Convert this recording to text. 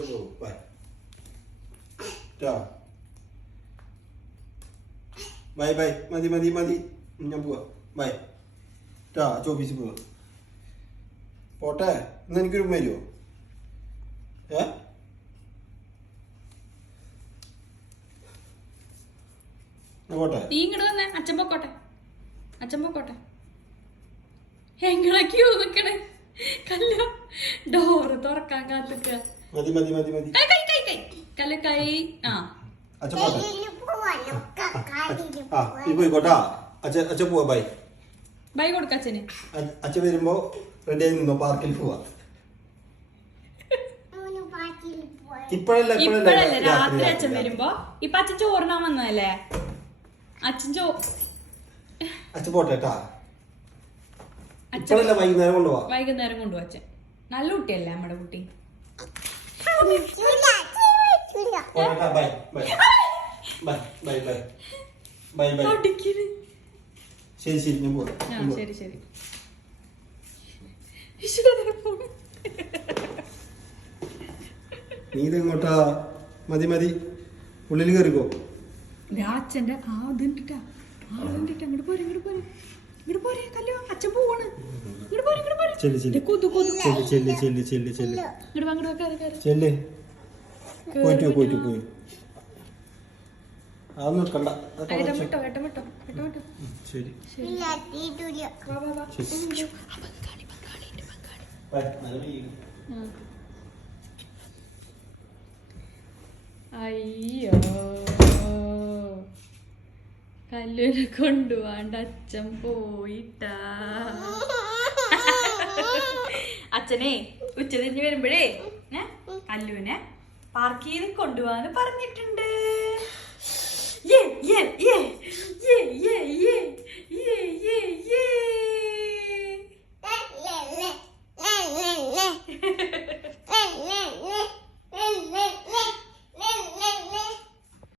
പോകും ബൈ ട്ടാ bye bye മതി മതി മതി ഞാൻ പോവാ ബൈ ട്ടാ അച്ഛൻ ഓഫീസിൽ പോവാ പോട്ടെ ഇന്ന് എനിക്കൊരു വരുമോ ഏ പോട്ടെ നീ ഇങ്ങോട്ട് വന്നേ അച്ഛൻ പൊക്കോട്ടെ അച്ഛൻ പൊക്കോട്ടെ നിക്കണേ കല്ല ഡോറ് തുറക്കാൻ കാത്തിക്ക മതി മതി മതി മതി. കൈ കൈ കൈ കൈ. കല കൈ. ആ. അച്ഛൻ പോട്ടെ. പോയിക്കോട്ടാ. അച്ഛൻ അച്ഛൻ പോവാ ബൈ ബൈ കൊടുക്ക അച്ഛന്. അച്ഛൻ വരുമ്പോ റെഡി ആയി നിന്നോ? പാർക്കിൽ പോവാ. ഇപ്പഴല്ല ഇപ്പഴല്ല. രാത്രി അച്ഛൻ വരുമ്പോ. ഇപ്പൊ അച്ഛൻ ചോറിനാൻ വന്നതല്ലേ? അച്ഛൻ ചോ അച്ഛൻ പോട്ടെ ട്ടാ. അച്ഛൻ ഇപ്പഴല്ല വൈകുന്നേരം കൊണ്ടുപോവാ. വൈകുന്നേരം കൊണ്ടുപോവാ അച്ഛൻ. നല്ല കുട്ടിയല്ലേ നമ്മുടെ കുട്ടി? Bye bye bye bye bye bye bye ശരി ശരി ഞാൻ പോകാം. ശരി ശരി നീ ഇതെങ്ങോട്ടാ മതി മതി ഉള്ളിൽ കയറിക്കോ ദേ അച്ഛന്റെ ആ ഇതുണ്ടിട്ടാ ആ ഇതുണ്ടിട്ടാ ഇങ്ങോട്ട് പോരെ ഇങ്ങോട്ട് പോരെ ഇങ്ങോട്ട് പോരെ കല്ലോ അച്ഛൻ പോവാണ് ഇങ്ങോട്ട് പോരെ ഇങ്ങോട്ട് പോരെ ചെല്ല് ചെല്ല്. ചെല്ല് ചെല്ല് ചെല്ല് ചെല്ല് ചെല്ല്. ചെല്ല്. പോയിട്ട് പോയിട്ട് പോയി അതൊന്നും കണ്ട ശരി. അയ്യോ, കല്ലുനെ കൊണ്ടുപോവാണ്ട് അച്ഛൻ പോയിട്ടാ. അച്ഛനെ ഉച്ച തിരിഞ്ഞ് വരുമ്പോഴേ അല്ലുവിനെ പാർക്ക് ചെയ്ത് കൊണ്ടുപോവാന്ന് പറഞ്ഞിട്ടുണ്ട്. ഏ ഏ ഏ